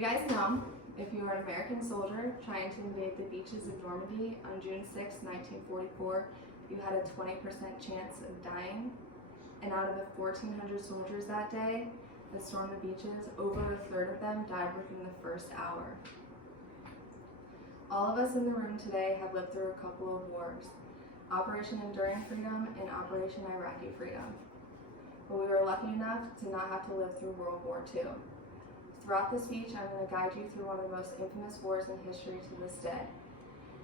you guys know, if you were an American soldier trying to invade the beaches of Normandy on June 6, 1944, you had a 20% chance of dying? And out of the 1,400 soldiers that day that stormed the beaches, over a third of them died within the first hour. All of us in the room today have lived through a couple of wars, Operation Enduring Freedom and Operation Iraqi Freedom. But we were lucky enough to not have to live through World War II. Throughout this speech, I'm going to guide you through one of the most infamous wars in history to this day,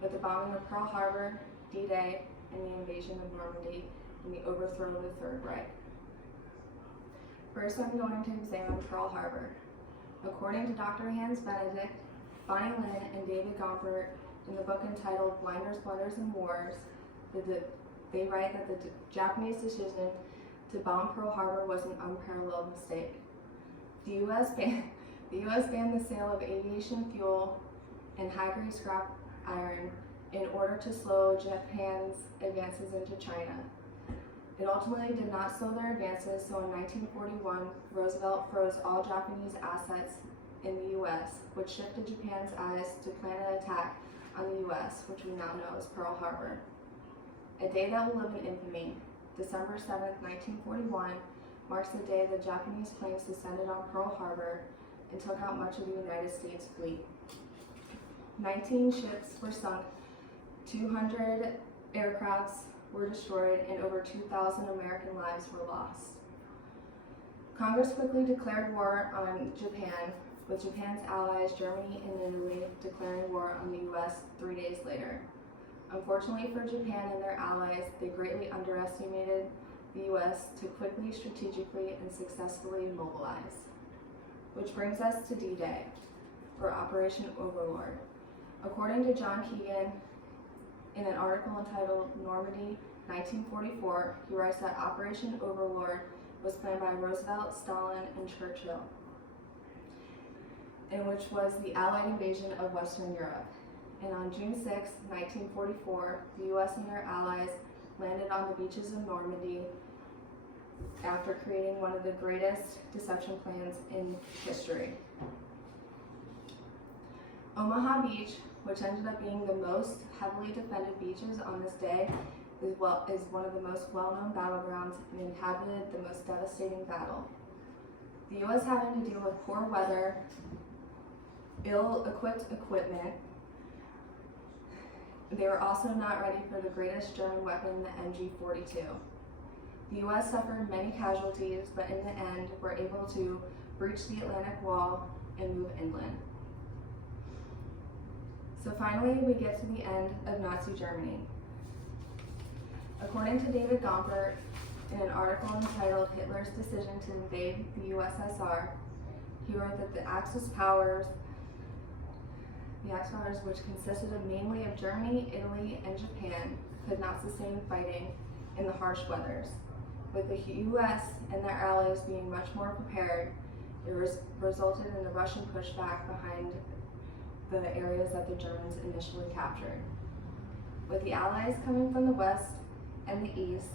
with the bombing of Pearl Harbor, D-Day, and the invasion of Normandy, and the overthrow of the Third Reich. First, I'm going to examine Pearl Harbor. According to Dr. Hans Benedict, Bonnie Lynn, and David Gompert, in the book entitled Blinders, Blunders, and Wars, they write that the Japanese decision to bomb Pearl Harbor was an unparalleled mistake. The U.S. banned the sale of aviation fuel and high-grade scrap iron in order to slow Japan's advances into China. It ultimately did not slow their advances, so in 1941, Roosevelt froze all Japanese assets in the U.S., which shifted Japan's eyes to plan an attack on the U.S., which we now know as Pearl Harbor. A day that will live in infamy, December 7, 1941, marks the day the Japanese planes descended on Pearl Harbor and took out much of the United States fleet. 19 ships were sunk, 200 aircrafts were destroyed, and over 2,000 American lives were lost. Congress quickly declared war on Japan, with Japan's allies Germany and Italy declaring war on the U.S. 3 days later. Unfortunately for Japan and their allies, they greatly underestimated the U.S. to quickly, strategically, and successfully mobilize. Which brings us to D-Day, or Operation Overlord. According to John Keegan, in an article entitled Normandy, 1944, he writes that Operation Overlord was planned by Roosevelt, Stalin, and Churchill, in which was the Allied invasion of Western Europe. And on June 6, 1944, the U.S. and their allies landed on the beaches of Normandy after creating one of the greatest deception plans in history. Omaha Beach, which ended up being the most heavily defended beaches on this day, is one of the most well-known battlegrounds and inhabited the most devastating battle. The U.S. having to deal with poor weather, ill-equipped equipment. They were also not ready for the greatest German weapon, the MG-42. The U.S. suffered many casualties, but in the end were able to breach the Atlantic Wall and move inland. So finally, we get to the end of Nazi Germany. According to David Gompert, in an article entitled Hitler's Decision to Invade the USSR, he wrote that the Axis powers, which consisted mainly of Germany, Italy, and Japan, could not sustain fighting in the harsh weathers. With the U.S. and their allies being much more prepared, it resulted in the Russian pushback behind the areas that the Germans initially captured. With the Allies coming from the west and the east,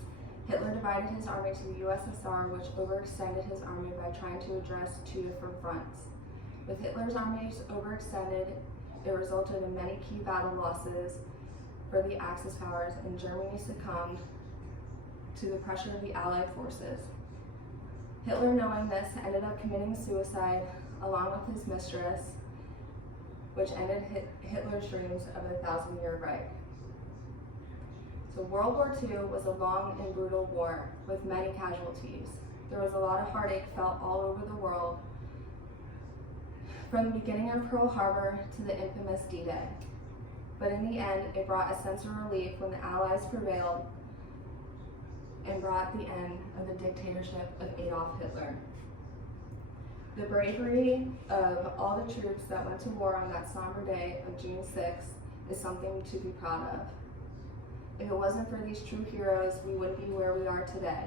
Hitler divided his army to the USSR, which overextended his army by trying to address two different fronts. With Hitler's armies overextended, it resulted in many key battle losses for the Axis powers, and Germany succumbed to the pressure of the Allied forces. Hitler, knowing this, ended up committing suicide along with his mistress, which ended Hitler's dreams of a 1,000-year Reich. So World War II was a long and brutal war with many casualties. There was a lot of heartache felt all over the world, from the beginning of Pearl Harbor to the infamous D-Day. But in the end, it brought a sense of relief when the Allies prevailed and brought the end of the dictatorship of Adolf Hitler. The bravery of all the troops that went to war on that somber day of June 6th is something to be proud of. If it wasn't for these true heroes, we wouldn't be where we are today.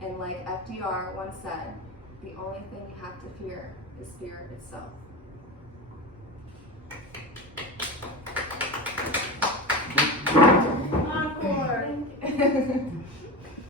And like FDR once said, the only thing you have to fear is fear itself. Encore!